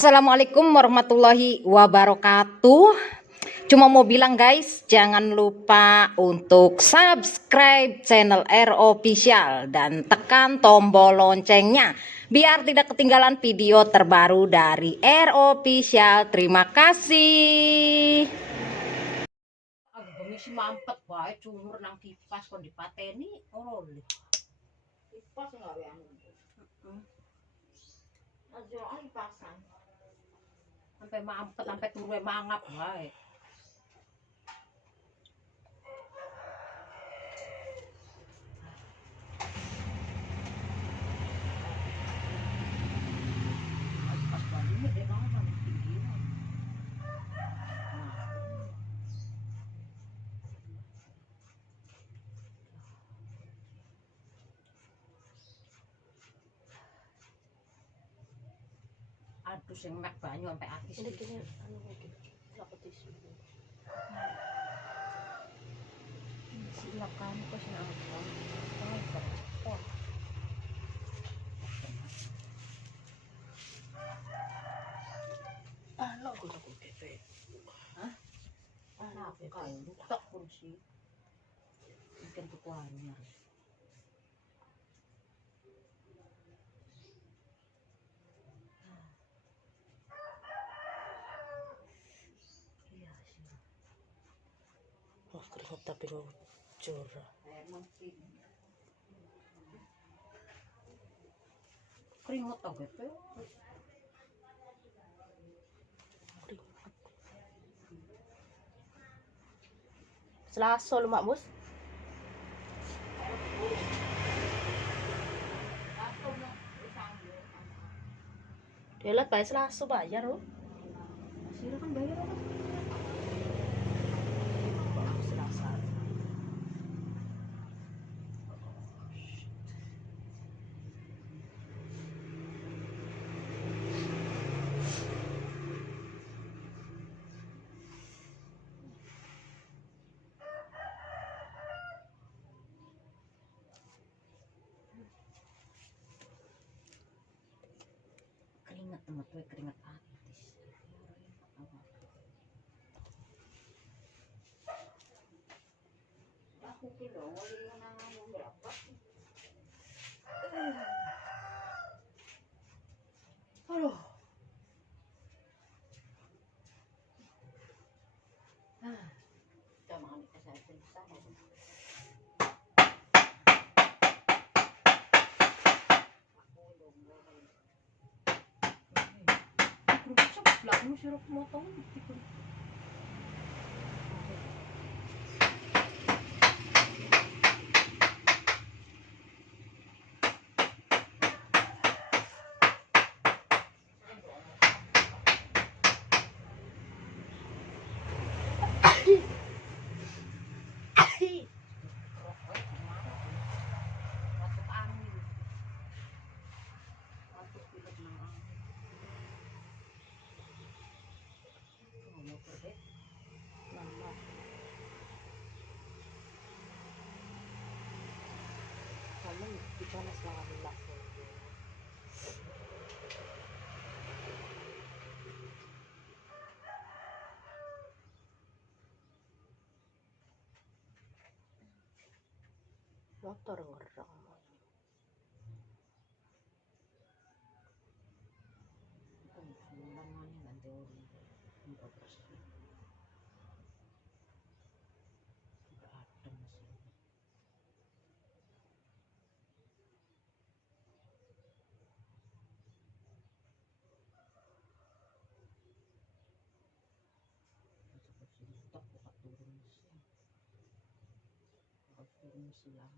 Assalamualaikum warahmatullahi wabarakatuh. Cuma mau bilang guys, jangan lupa untuk subscribe channel R Official dan tekan tombol loncengnya biar tidak ketinggalan video terbaru dari R Official. Terima kasih. Misi mampet bae cumur nang kipas kon dipateni oleh. Kipas gawe anu. Aja kipasan. Sampai mampet sampai turu mangap wae. Aduh sing mek banyu sampai atis. Ini gini anu iki. Lak tisu. Silakan kok sing apa. Oh, lo aku gede. Hah? Apa kayu tok kursi. Mungkin tukuannya. Oh, keringet tapi ngucur. Keringet tau gitu. Selasa lu mak bos. Dia bayar Selasa bayar loh. Silakan bayar apa? Keringat teman tuh keringat atis. Aku kilo ngomong berapa? Aduh. Jangan saya pisah. Belakang sirup motong gitu. Panas banget. Motor ngerang. Siang.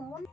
Mun.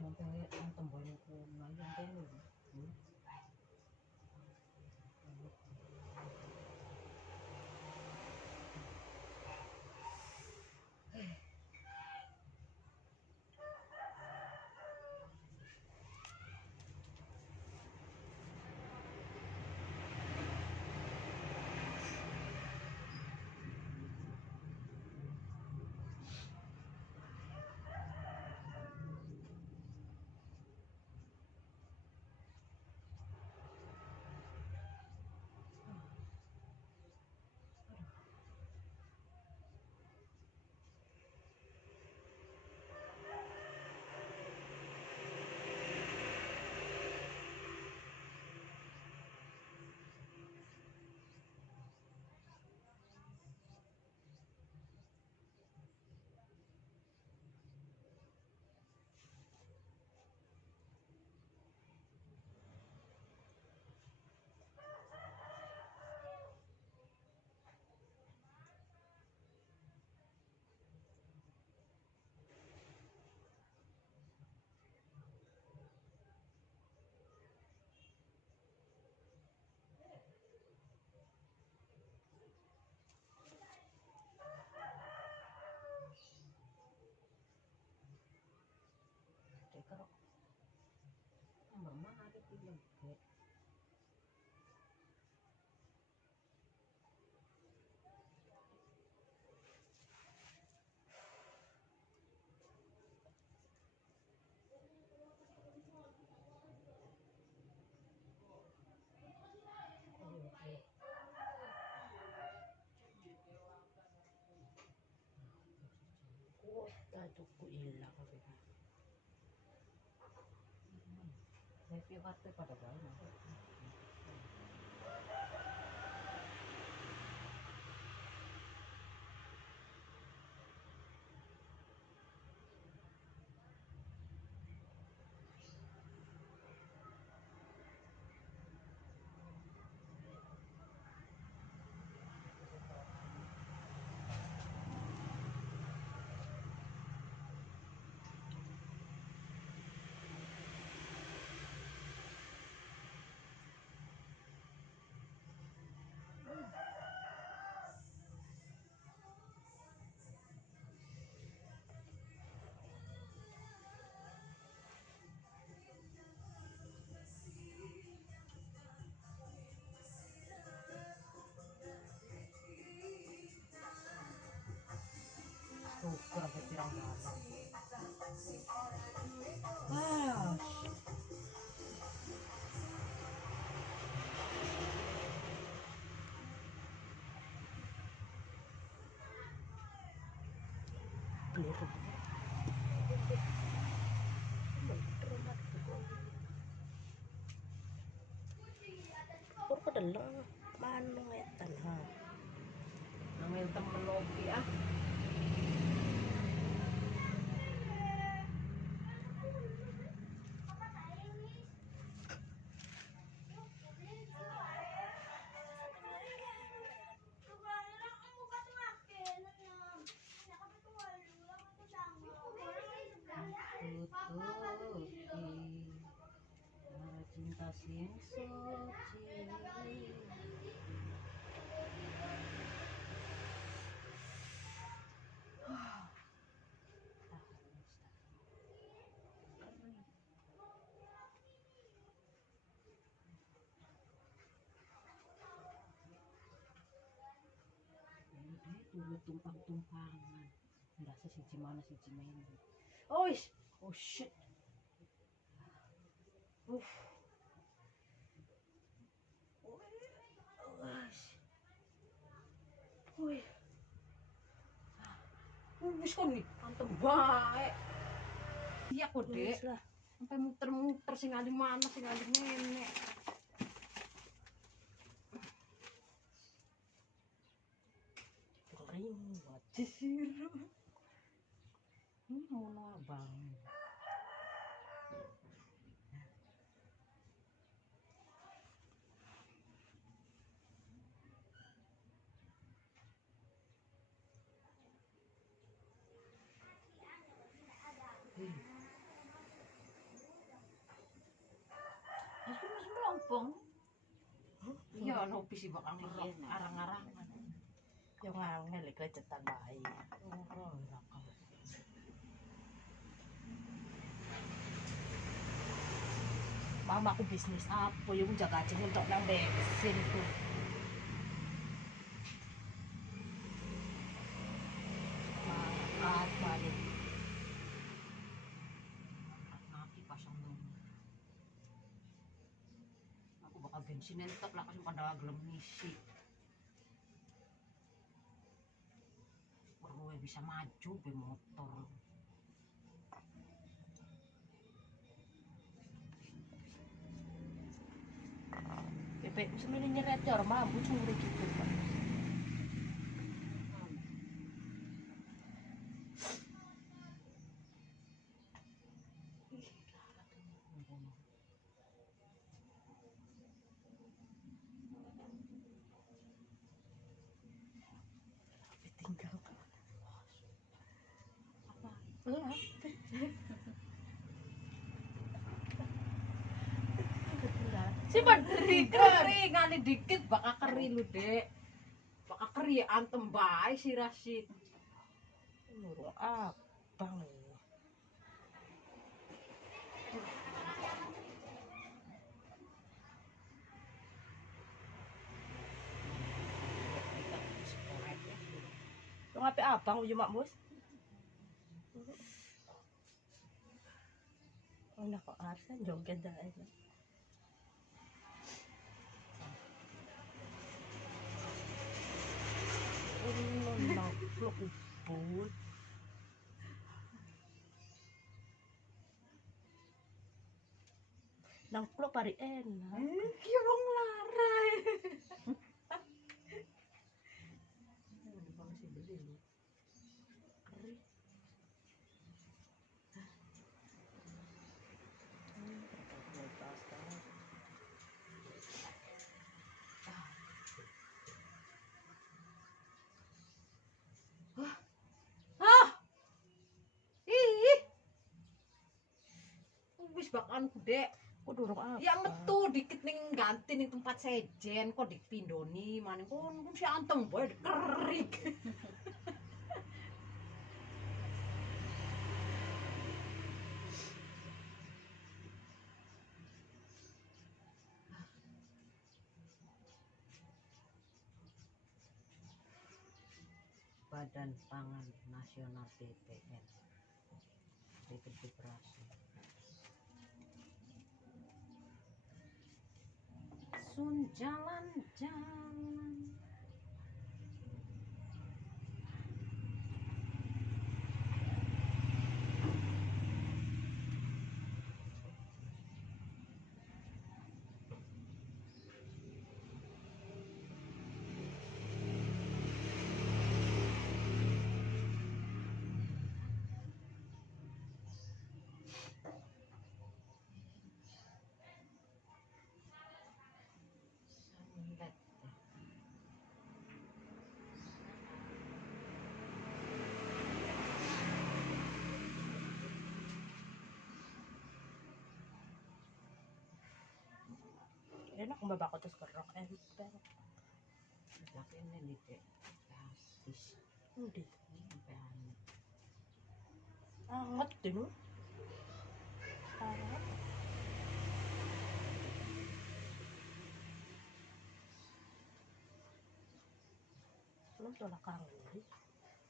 Sampai ang tambayan ko ngayon tayo. Teka, ang mama ada bilang kayak Tato ko ilang bebe. saya pihat pada dalam. Suka sampai pirang dalam. Ah, Peluru. Pur ko dalang mano ngetan ha. Namanya temen lopi ah. Tutupi cinta sing suci. dulu tumpang-tumpangan. Ngerasa siji mana siji mana. Oh, oh shit. Wih. Wis kon nih, antem bae. Iya kok, Dek. Wis lah. Sampai muter-muter sing ali mana sing ali nenek. Kering banget. Jisiru. Ini mau abang. Aku masih melompong. Iya, nopi sih bakal ngerok arang-arangan. Yang angel iki cetan bae. Oh, nakal. Mama aku bisnis apa ya, aku jaga aja untuk nang bensin tuh. Mangkat balik. Nanti pasang dong. Aku bakal bensin entok lah kasih pada gelem ngisi. Baru bisa maju be motor. Bebek semene nyeret jar mampu curi gitu, Pak. Tinggal Lah, si kering ngene dikit bakal keri lu, Dek. Bakal keri antem bae si Rasid. nurung abang. Lu ngapain abang uju mak mus? Enak kok arsan joget dah aja. Nang pluk ubud. Nang pluk pari enak. Ki wong larai. Ih. Wis bakalan Dek. Kok durung apa? Ya metu dikit ning ganti ning tempat sejen kok dipindoni maning kon si anteng bae kerik. Badan Pangan Nasional BPN. BPN beras. Sun jalan-jalan. Enak mbak aku terus kerok emper. Laki ini nih Dek. Habis. Udah Sampai aneh. anget deh lu. Anget. Lu Ano to lakang?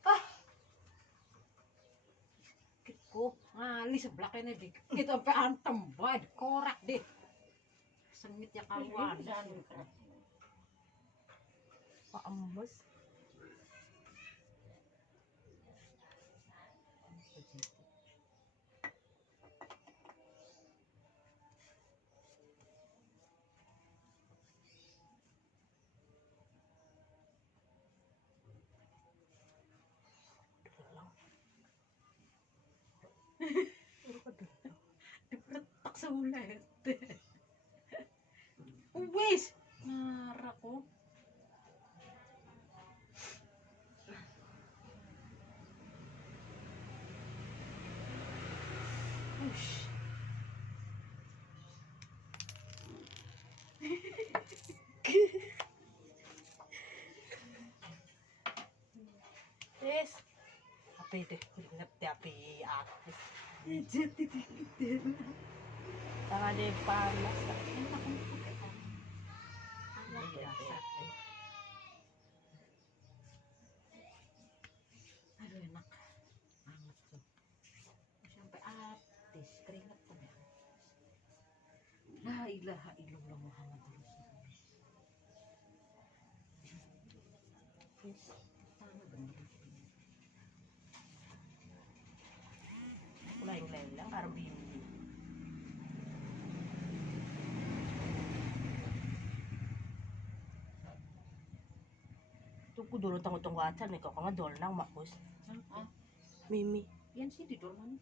Ah, kitko ngali sebelah kene dik. Kita sampai antem bae korak deh. Sengit ya kawan. Pak emes. Dipretak seulet. Wis, ngarak kok. Ush. Wis. Apa deh, ngerti api aku. Jadi dikit. Tangan dia panas. Enak untuk kan. Anak Iya, dasar. Aduh enak. Anget tuh. Sampai artis keringetan ya. La ilaha illallah Muhammadur Rasulullah. Wis, tangan bener. Lain-lain karo bini. Tuku dulu tunggu-tunggu aja nih kok ngedol nang makus. Ah, Mimi. yan sih di dorman.